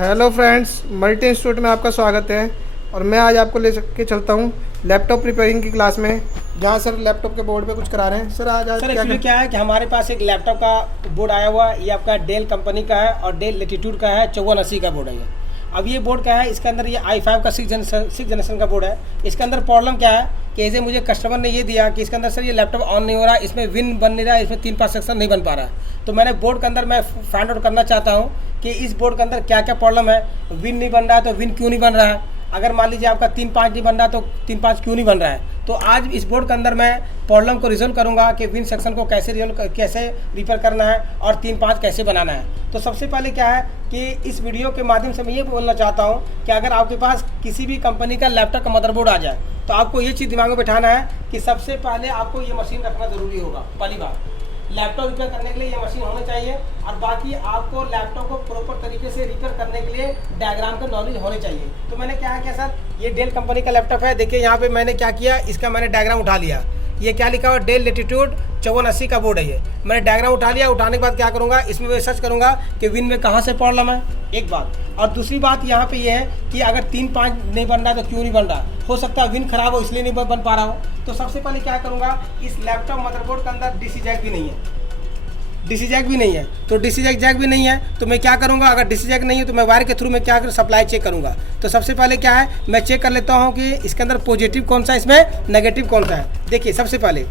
Hello friends, multi institute में आपका स्वागत है। और मैं आज आपको ले के चलता हूँ लैपटॉप रिपेयरिंग की क्लास में, जहाँ सर लैपटॉप के बोर्ड पे कुछ करा रहे हैं। सर आज सर एक्चुअली क्या है कि हमारे पास एक लैपटॉप का बोर्ड आया हुआ है। ये आपका डेल कंपनी का है और डेल लेटीट्यूड का है, 5480 का बोर्ड है ये। अब ये बोर्ड क्या है, इसके अंदर ये i5 का 6 जनरेशन का बोर्ड है। इसके अंदर प्रॉब्लम क्या है कि ऐसे मुझे कस्टमर ने ये दिया कि इसके अंदर सर ये लैपटॉप ऑन नहीं हो रहा, इसमें विन बन नहीं रहा, इसमें 3-5 सेक्शन नहीं बन पा रहा है। तो मैंने बोर्ड के अंदर मैं फाइंड आउट करना चाहता हूँ कि इस बोर्ड के अंदर क्या क्या प्रॉब्लम है। विन नहीं बन रहा है तो विन क्यों नहीं बन रहा है, अगर मान लीजिए आपका 3-5 नहीं बन रहा तो 3-5 क्यों नहीं बन रहा है। तो आज इस बोर्ड के अंदर मैं प्रॉब्लम को रिजोल्व करूंगा कि विन सेक्शन को कैसे रिपेयर करना है और 3-5 कैसे बनाना है। तो सबसे पहले क्या है कि इस वीडियो के माध्यम से मैं ये बोलना चाहता हूँ कि अगर आपके पास किसी भी कंपनी का लैपटॉप का मदरबोर्ड आ जाए तो आपको ये चीज़ दिमाग में बैठाना है कि सबसे पहले आपको ये मशीन रखना ज़रूरी होगा। पहली बात, लैपटॉप रिपेयर करने के लिए ये मशीन होना चाहिए और बाकी आपको लैपटॉप को प्रॉपर तरीके से रिपेयर करने के लिए डायग्राम का नॉलेज होने चाहिए। तो मैंने क्या किया सर, ये डेल कंपनी का लैपटॉप है। देखिए यहाँ पे मैंने क्या किया, इसका मैंने डायग्राम उठा लिया। ये क्या लिखा हुआ, डेल लेटीट्यूड 5480 का बोर्ड है ये। मैंने डायग्राम उठा लिया। उठाने के बाद क्या करूँगा, इसमें मैं सर्च करूँगा कि विन में कहाँ से प्रॉब्लम है, एक बात। और दूसरी बात यहाँ पे ये है कि अगर 3-5 नहीं बन रहा तो क्यों नहीं बन रहा, हो सकता है विन खराब हो इसलिए नहीं बन पा रहा हो। तो सबसे पहले क्या करूँगा, इस लैपटॉप मदरबोर्ड के अंदर डीसी जैक भी नहीं है, डीसी जैक भी नहीं है। तो डीसी जैक भी नहीं है तो मैं क्या करूंगा, अगर डीसी जैक नहीं है तो मैं वायर के थ्रू मैं क्या करूँ, सप्लाई चेक करूंगा। तो सबसे पहले क्या है, मैं चेक कर लेता हूं कि इसके अंदर पॉजिटिव कौन सा है, इसमें नेगेटिव कौन सा है। देखिए सबसे पहले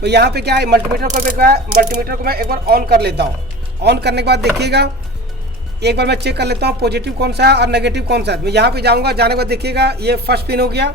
तो यहाँ पे क्या है, मल्टीमीटर को मैं एक बार ऑन कर लेता हूँ। ऑन करने के बाद देखिएगा, एक बार मैं चेक कर लेता हूँ पॉजिटिव कौन सा है और नेगेटिव कौन सा है। मैं यहाँ पे जाऊँगा, जाने के बाद देखिएगा ये फर्स्ट पिन हो गया,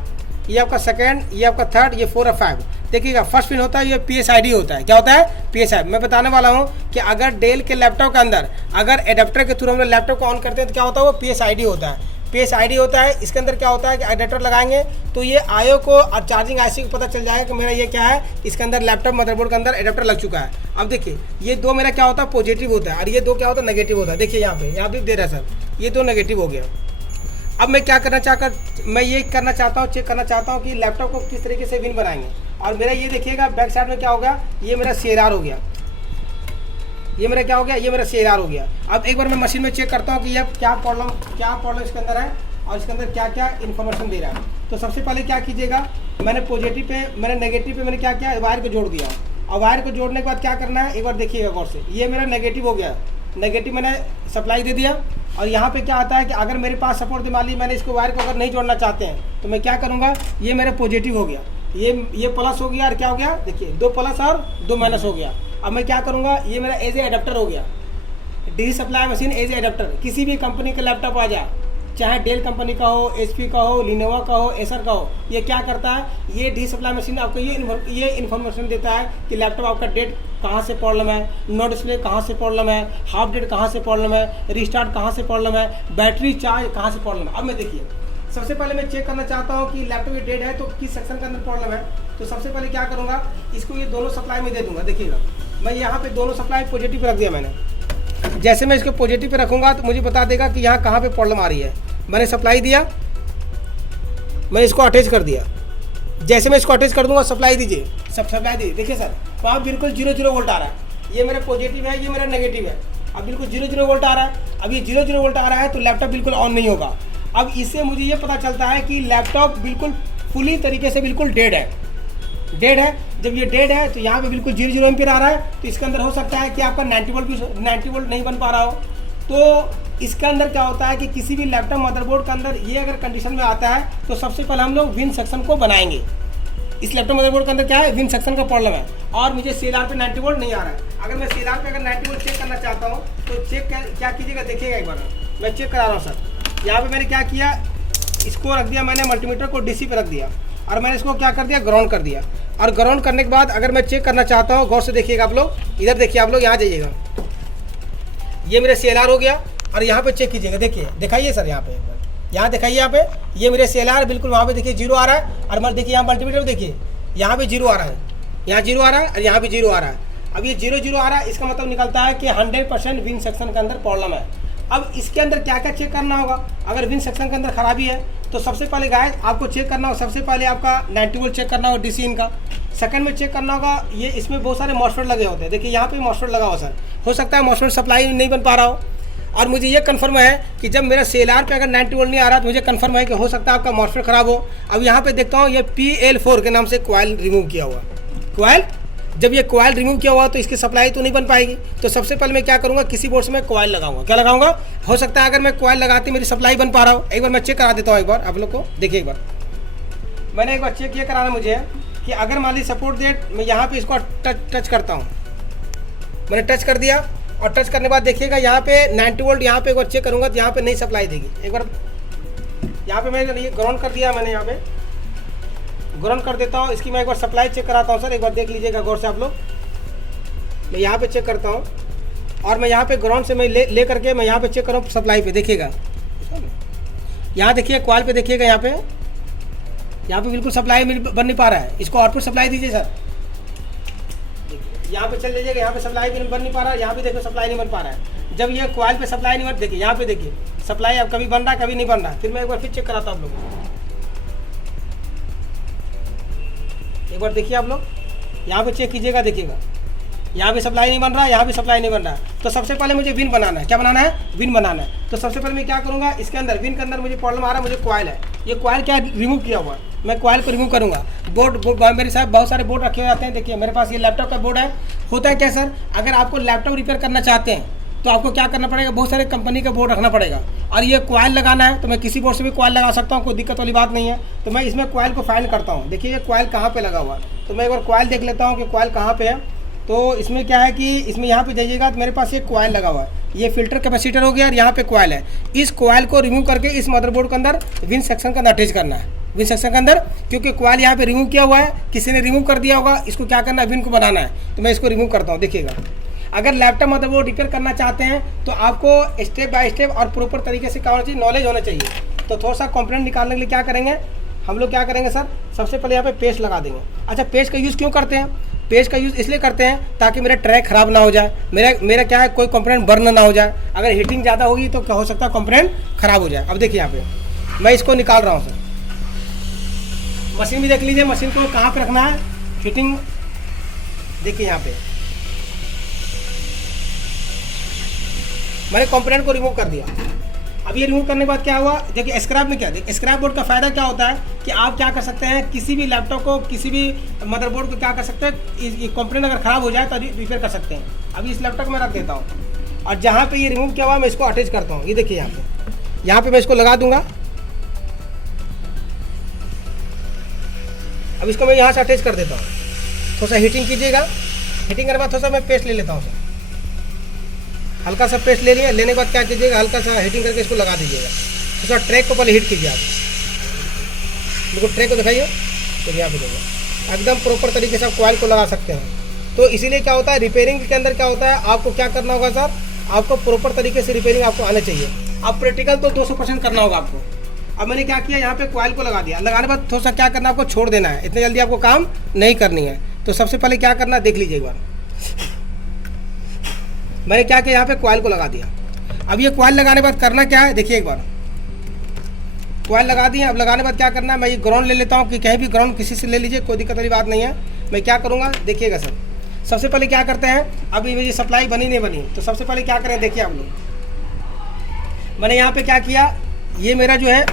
ये आपका सेकेंड, ये आपका थर्ड, ये 4 और 5। देखिएगा फर्स्ट पिन होता है, ये PSID होता है। क्या होता है, PSID। मैं बताने वाला हूँ कि अगर डेल के लैपटॉप के अंदर अगर एडेप्टर के थ्रू हम लैपटॉप को ऑन करते हैं तो क्या होता है, वो PSID होता है। PSID होता है। इसके अंदर क्या होता है कि एडेप्टर लगाएंगे तो ये IO को और चार्जिंग IC को पता चल जाएगा कि मेरा ये क्या है, इसके अंदर लैपटॉप मदरबोर्ड के अंदर एडेप्टर लग चुका है। अब देखिए ये 2 मेरा क्या होता है, पॉजिटिव होता है और ये 2 क्या होता है, नेगेटिव होता है। देखिए यहाँ पे दे रहा है सर, ये 2 नेगेटिव हो गया। अब मैं क्या करना मैं ये करना चाहता हूँ, चेक करना चाहता हूँ कि लैपटॉप को किस तरीके से विन बनाएंगे। और मेरा ये देखिएगा बैक साइड में क्या हो गया, ये मेरा CLR हो गया। ये मेरा क्या हो गया, ये मेरा CLR हो गया। अब एक बार मैं मशीन में चेक करता हूँ कि ये क्या प्रॉब्लम इसके अंदर है और इसके अंदर क्या क्या इन्फॉर्मेशन दे रहा है। तो सबसे पहले क्या कीजिएगा, मैंने पॉजिटिव पे, मैंने नेगेटिव पे मैंने क्या किया, वायर को जोड़ दिया। और वायर को जोड़ने के बाद क्या करना है, एक बार देखिएगा गौर से, ये मेरा नेगेटिव हो गया। नेगेटिव मैंने सप्लाई दे दिया। और यहाँ पे क्या आता है कि अगर मेरे पास सपोर्ट मान ली मैंने इसको वायर को अगर नहीं जोड़ना चाहते हैं तो मैं क्या करूँगा, ये मेरा पॉजिटिव हो गया, ये प्लस हो गया और क्या हो गया, देखिए 2 प्लस और 2 माइनस हो गया। अब मैं क्या करूँगा, ये मेरा एज ए एडेप्टर हो गया। DC supply machine as a adapter, किसी भी कंपनी का लैपटॉप आ जाए, चाहे डेल कंपनी का हो, HP का हो, लिनोवा का हो, एसर का हो, ये क्या करता है, ये डीसी सप्लाई मशीन आपको ये इन्फॉर्मेशन देता है कि लैपटॉप आपका डेट कहाँ से प्रॉब्लम है, नो डिस्प्ले कहाँ से प्रॉब्लम है, हाफ डेट कहाँ से प्रॉब्लम है, रिस्टार्ट कहाँ से प्रॉब्लम है, बैटरी चार्ज कहाँ से प्रॉब्लम है। अब मैं देखिए सबसे पहले मैं चेक करना चाहता हूँ कि लैपटॉप डेड है तो किस सेक्शन के अंदर प्रॉब्लम है। तो सबसे पहले क्या करूँगा, इसको ये दोनों सप्लाई में दे दूँगा। देखिएगा मैं यहाँ पे दोनों सप्लाई पॉजिटिव पे रख दिया मैंने। जैसे मैं इसको पॉजिटिव पे रखूँगा तो मुझे बता देगा कि यहाँ कहाँ पे प्रॉब्लम आ रही है। मैंने सप्लाई दिया, मैंने इसको अटैच कर दिया। जैसे मैं इसको अटैच कर दूंगा, सप्लाई दीजिए, सप्लाई दीजिए। देखिए सर वहाँ बिल्कुल 0 वोल्ट आ रहा है। ये मेरा पॉजिटिव है, ये मेरा नेगेटिव है। अब बिल्कुल 0 वोल्ट आ रहा है। अब ये 0 वोल्ट आ रहा है तो लैपटॉप बिल्कुल ऑन नहीं होगा। अब इससे मुझे ये पता चलता है कि लैपटॉप बिल्कुल फुली तरीके से बिल्कुल डेड है। जब ये डेड है तो यहाँ पे बिल्कुल 0 एम्पीयर आ रहा है। तो इसके अंदर हो सकता है कि आपका 90 वोल्ट नहीं बन पा रहा हो। तो इसके अंदर क्या होता है कि किसी भी लैपटॉप मदरबोर्ड के अंदर ये अगर कंडीशन में आता है तो सबसे पहले हम लोग विन सेक्शन को बनाएंगे। इस लैपटॉप मदरबोर्ड के अंदर क्या है, विन सेक्शन का प्रॉब्लम है और मुझे CLR पे 90 वोल्ट नहीं आ रहा है। अगर मैं CLR पे अगर 90 वोल्ट चेक करना चाहता हूँ तो चेक क्या कीजिएगा, देखिएगा एक बार मैं चेक करा रहा हूँ सर। यहाँ पे मैंने क्या किया, इसको रख दिया, मैंने मल्टीमीटर को DC पे रख दिया और मैंने इसको क्या कर दिया, ग्राउंड कर दिया। और ग्राउंड करने के बाद अगर मैं चेक करना चाहता हूँ, गौर से देखिएगा आप लोग, इधर देखिए आप लोग, यहाँ जाइएगा, ये मेरा CLR हो गया। और यहाँ पे चेक कीजिएगा, देखिए दिखाइए सर, यहाँ पे एक बार यहाँ दिखाइए, यहाँ पे ये मेरे CLR बिल्कुल वहाँ पे देखिए 0 आ रहा है। और देखिए यहाँ मल्टीमीटर देखिए, यहाँ पे 0 आ रहा है, यहाँ 0 आ रहा है और यहाँ पे 0 आ रहा है। अब ये 0 आ रहा है, इसका मतलब निकलता है कि 100% विन सेक्शन के अंदर प्रॉब्लम है। अब इसके अंदर क्या क्या चेक करना होगा, अगर विन सेक्शन के अंदर खराबी है तो सबसे पहले गाइस आपको चेक करना होगा, सबसे पहले आपका 90 वोल्ट चेक करना होगा DC इनका। सेकंड में चेक करना होगा, ये इसमें बहुत सारे मॉसफेट लगे होते हैं, देखिए यहाँ पे मॉसफेट लगा हुआ सर, हो सकता है मॉसफेट सप्लाई नहीं बन पा रहा हो। और मुझे ये कंफर्म है कि जब मेरा CLR पे अगर 90 वोल्ट नहीं आ रहा तो मुझे कंफर्म है कि हो सकता है आपका मॉसफेट ख़राब हो। अब यहाँ पे देखता हूँ ये PL4 के नाम से कॉइल रिमूव किया हुआ। कॉइल, जब ये कॉइल रिमूव किया हुआ तो इसकी सप्लाई तो नहीं बन पाएगी। तो सबसे पहले मैं क्या करूँगा, किसी बोर्ड से मैं कॉइल लगाऊंगा। क्या लगाऊंगा, हो सकता है अगर मैं कॉइल लगाती मेरी सप्लाई बन पा रहा हो। एक बार मैं चेक करा देता हूँ, एक बार आप लोग को देखिए। एक बार मैंने एक बार चेक ये कराना मुझे कि अगर मान लीजिए सपोर्ट डेट मैं यहाँ पे इसको टच करता हूँ, मैंने टच कर दिया और टच करने के बाद देखिएगा यहाँ पे 90 वोल्ट, यहाँ पे एक बार चेक करूँगा तो यहाँ पे नहीं सप्लाई देगी। एक बार यहाँ पे मैंने ये ग्राउंड कर दिया, मैंने यहाँ पे ग्राउंड कर देता हूँ। इसकी मैं एक बार सप्लाई चेक कराता हूँ सर, एक बार देख लीजिएगा गौर से आप लोग। मैं यहाँ पे चेक करता हूँ और मैं यहाँ पे ग्राउंड से मैं ले करके मैं यहाँ पे चेक करूँ सप्लाई पे, देखिएगा यहाँ देखिए कॉइल पे, देखिएगा यहाँ पे बिल्कुल सप्लाई बन नहीं पा रहा है। इसको आउटपुट सप्लाई दीजिए सर, यहाँ पे चल जाइएगा, यहाँ पे सप्लाई भी बन नहीं पा रहा है। यहाँ पे देखो सप्लाई नहीं बन पा रहा है। जब ये कॉइल पे सप्लाई नहीं बन, देखिए यहाँ पे देखिए सप्लाई अब कभी बन रहा है कभी नहीं बन रहा। फिर मैं एक बार फिर चेक कराता हूँ आप लोगों को, एक बार देखिए आप लोग यहाँ पे चेक कीजिएगा, देखिएगा यहाँ भी सप्लाई नहीं बन रहा है, यहाँ भी सप्लाई नहीं बन रहा है। तो सबसे पहले मुझे विन बनाना है। क्या बनाना है, विन बनाना है। तो सबसे पहले मैं क्या करूँगा, इसके अंदर विन के अंदर मुझे प्रॉब्लम आ रहा है, मुझे कॉइल है, ये कॉइल क्या रिमूव किया हुआ है, मैं कॉइल को रिमूव करूँगा। बोर्ड मेरे साथ बहुत सारे बोर्ड रखे हुए आते हैं। देखिए मेरे पास ये लैपटॉप का बोर्ड है। होता है क्या सर, अगर आपको लैपटॉप रिपेयर करना चाहते हैं तो आपको क्या करना पड़ेगा, बहुत सारे कंपनी का बोर्ड रखना पड़ेगा। और ये कॉइल लगाना है तो मैं किसी बोर्ड से भी कॉइल लगा सकता हूँ, कोई दिक्कत वाली बात नहीं है। तो मैं इसमें कॉइल को फाइंड करता हूँ। देखिए ये कॉइल कहाँ पे लगा हुआ है, तो मैं एक बार कॉइल देख लेता हूँ कि कॉइल कहाँ पे है। तो इसमें क्या है कि इसमें यहाँ पे जाइएगा तो मेरे पास ये कॉइल लगा हुआ है, ये फिल्टर कैपेसिटर हो गया और यहाँ पे कॉइल है। इस कॉइल को रिमूव करके इस मदरबोर्ड के अंदर विन सेक्शन का अंदर अटैच करना है, विन सेक्शन के अंदर, क्योंकि कॉइल यहाँ पे रिमूव किया हुआ है, किसी ने रिमूव कर दिया होगा। इसको क्या करना है, विन को बनाना है। तो मैं इसको रिमूव करता हूँ। देखिएगा अगर लैपटॉप मदरबोर्ड रिपेयर करना चाहते हैं तो आपको स्टेप बाय स्टेप और प्रॉपर तरीके से क्या होना चाहिए, नॉलेज होना चाहिए। तो थोड़ा सा कंप्लेंट निकालने के लिए क्या करेंगे हम लोग, क्या करेंगे सर, सबसे पहले यहाँ पे पेस्ट लगा देंगे। अच्छा, पेस्ट का यूज़ क्यों करते हैं, पेस्ट का यूज़ इसलिए करते हैं ताकि मेरा ट्रैक ख़राब ना हो जाए, मेरा क्या है, कोई कंपोनेंट बर्न ना हो जाए। अगर हीटिंग ज़्यादा होगी तो क्या हो सकता है, कंपोनेंट ख़राब हो जाए। अब देखिए यहाँ पे मैं इसको निकाल रहा हूँ सर। मशीन भी देख लीजिए, मशीन को कहाँ पे रखना है, फिटिंग देखिए यहाँ पे मैंने कंपोनेंट को रिमूव कर दिया। अब ये रिमूव करने के बाद क्या हुआ, देखिए स्क्रैप में क्या, देखिए स्क्रैप बोर्ड का फ़ायदा क्या होता है कि आप क्या कर सकते हैं, किसी भी लैपटॉप को, किसी भी मदरबोर्ड को क्या कर सकते हैं, ये कंपोनेंट अगर ख़राब हो जाए तो रिपेयर कर सकते हैं। अभी इस लैपटॉप को मैं रख देता हूँ और जहाँ पे ये रिमूव किया हुआ मैं इसको अटैच करता हूँ। ये देखिए यहाँ पे मैं इसको लगा दूंगा। अब इसको मैं यहाँ से अटैच कर देता हूँ। थोड़ा सा हीटिंग कीजिएगा, हीटिंग करने के बाद थोड़ा सा मैं पेस्ट ले लेता हूँ सर, हल्का सा पेस्ट ले लिया। लेने के बाद क्या कीजिएगा, हल्का सा हीटिंग करके इसको लगा दीजिएगा। तो सर ट्रैक को पहले हीट कीजिए आप, देखो ट्रैक को दिखाइए, तो यहाँ पे देखो एकदम प्रॉपर तरीके से आप कॉइल को लगा सकते हैं। तो इसीलिए क्या होता है, रिपेयरिंग के अंदर क्या होता है, आपको क्या करना होगा सर, आपको प्रॉपर तरीके से रिपेयरिंग आपको आना चाहिए। अब प्रैक्टिकल तो 200% करना होगा आपको। अब मैंने क्या किया, यहाँ पे कॉइल को लगा दिया। लगाने के बाद थोड़ा सा क्या करना, आपको छोड़ देना है, इतनी जल्दी आपको काम नहीं करनी है। तो सबसे पहले क्या करना, देख लीजिए एक बार। मैंने क्या किया, यहाँ पे कॉइल को लगा दिया। अब ये कॉइल लगाने के बाद करना क्या है, देखिए एक बार कॉइल लगा दिए। अब लगाने के बाद क्या करना है, मैं ये ग्राउंड ले लेता हूँ, कि कहीं भी ग्राउंड किसी से ले लीजिए, कोई दिक्कत वाली बात नहीं है। मैं क्या करूँगा, देखिएगा सर, सबसे पहले क्या करते हैं, अभी मेरी सप्लाई बनी नहीं बनी, तो सबसे पहले क्या करें, देखिए आप लोग। मैंने यहाँ पे क्या किया, ये मेरा जो है,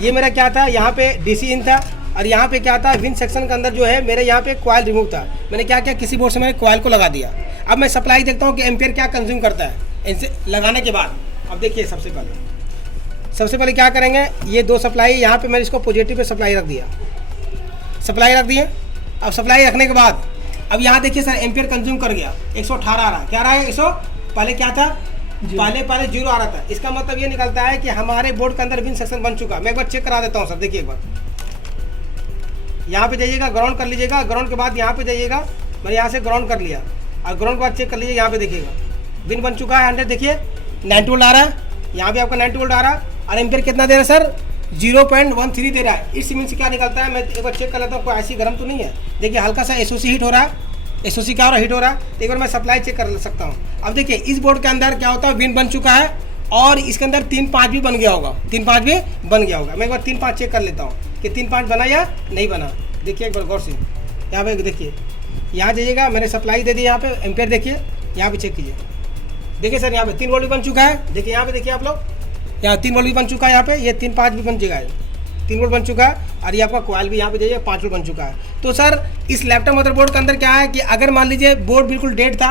ये मेरा क्या था, यहाँ पे DC इन था और यहाँ पे क्या था, विन सेक्शन के अंदर जो है मेरे यहाँ पे कॉइल रिमूव था। मैंने क्या किया, किसी बोर्ड से मैंने कॉइल को लगा दिया। अब मैं सप्लाई देखता हूँ कि एम्पियर क्या कंज्यूम करता है इनसे लगाने के बाद। अब देखिए सबसे पहले क्या करेंगे, ये दो सप्लाई यहाँ पे मैंने इसको पॉजिटिव पे सप्लाई रख दिया, सप्लाई रख दिए। अब सप्लाई रखने के बाद अब यहाँ देखिए सर, एम्पियर कंज्यूम कर गया 118 आ रहा, क्या रहा है 100, पहले क्या था, पहले 0 आ रहा था। इसका मतलब ये निकलता है कि हमारे बोर्ड के अंदर विन सेक्शन बन चुका। मैं एक बार चेक करा देता हूँ सर, देखिए एक बार यहाँ पे जाइएगा, ग्राउंड कर लीजिएगा। ग्राउंड के बाद यहाँ पे जाइएगा, मैंने यहाँ से ग्राउंड कर लिया और ग्राउंड के बाद चेक कर लीजिए, यहाँ पे देखिएगा विन बन चुका है 100। देखिए 90 वोल्ट आ रहा है, यहाँ भी आपका 90 वोल्ट आ रहा है और एम्पियर कितना दे रहा है सर, 0.13 दे रहा है। इस मीन से क्या निकलता है, मैं एक बार चेक कर लेता हूँ, कोई ऐसी गर्म तो नहीं है। देखिए हल्का सा SOC हीट हो रहा है, SOC क्या हो रहा है, हीट हो रहा है। एक बार मैं सप्लाई चेक कर सकता हूँ। अब देखिए इस बोर्ड के अंदर क्या होता है, विन बन चुका है और इसके अंदर 3-5 भी बन गया होगा, 3-5 भी बन गया होगा। मैं एक बार 3-5 चेक कर लेता हूँ कि 3-5 बना या नहीं बना। देखिए एक बार गौर से, यहाँ पे देखिए, यहाँ जाइएगा, मैंने सप्लाई दे दी, यहाँ पे एम्पियर देखिए, यहाँ पे चेक कीजिए, देखिए सर यहाँ पे 3 वोल्ट भी बन चुका है। देखिए यहाँ पे देखिए आप लोग, यहाँ 3 वोल्ट भी बन चुका है। यहाँ पे ये 3-5 भी बन चुका है, 3 वोल्ट बन चुका है। और ये आपका कॉइल भी यहाँ पे देखिए 5 वोल्ट बन चुका है। तो सर इस लैपटॉप मदरबोर्ड के अंदर क्या है कि अगर मान लीजिए बोर्ड बिल्कुल डेड था,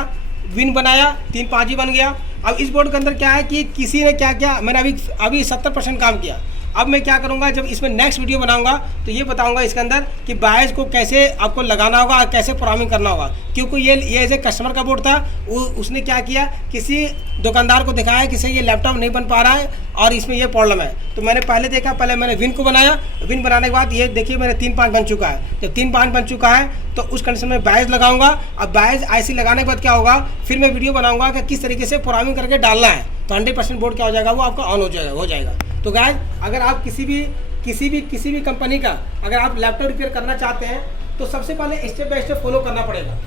विन बनाया 3-5 ही बन गया। अब इस बोर्ड के अंदर क्या है कि किसी ने क्या किया, मैंने अभी 70% काम किया। अब मैं क्या करूंगा, जब इसमें नेक्स्ट वीडियो बनाऊंगा तो ये बताऊंगा इसके अंदर कि बायस को कैसे आपको लगाना होगा और कैसे प्रोग्रामिंग करना होगा। क्योंकि ये एज ए कस्टमर का बोर्ड था, उसने क्या किया, किसी दुकानदार को दिखाया कि सही ये लैपटॉप नहीं बन पा रहा है और इसमें ये प्रॉब्लम है। तो मैंने पहले देखा, पहले मैंने विन को बनाया, विन बनाने के बाद ये देखिए मेरे 3-5 बन चुका है। जब 3-5 बन चुका है तो उस कंडीशन में बायस लगाऊंगा। अब बायस आईसी लगाने के बाद क्या होगा, फिर मैं वीडियो बनाऊंगा कि किस तरीके से प्रोग्रामिंग करके डालना है। तो 100% बोर्ड क्या हो जाएगा, वो आपका ऑन हो जाएगा। तो गाइस अगर आप किसी भी कंपनी का अगर आप लैपटॉप रिपेयर करना चाहते हैं तो सबसे पहले स्टेप बाय स्टेप फॉलो करना पड़ेगा।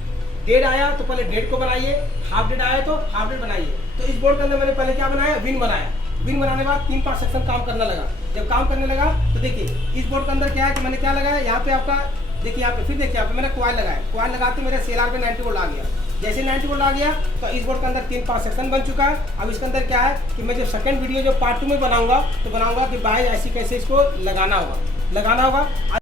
डेड आया तो पहले डेड को बनाइए, हाफ डेड आया तो हाफ डेड बनाइए। तो इस बोर्ड के अंदर मैंने पहले क्या बनाया, विन बनाया। विन बनाने के बाद 3-5 सेक्शन काम करने लगा। जब काम करने लगा तो देखिए इस बोर्ड के अंदर क्या है कि मैंने क्या लगाया, यहाँ पे आपका देखिए, यहाँ पे फिर देखिए यहाँ पे मैंने कॉइल लगाया। कॉइल लगाते मेरे CLR पे 90 वोल्ट आ गया। जैसे 90 वोल्ट आ गया तो इस बोर्ड के अंदर 3-5 सेक्शन बन चुका है। अब इसके अंदर क्या है कि मैं जो सेकंड वीडियो जो पार्ट 2 में बनाऊंगा तो बनाऊंगा कि बायस ऐसी कैसे इसको लगाना होगा।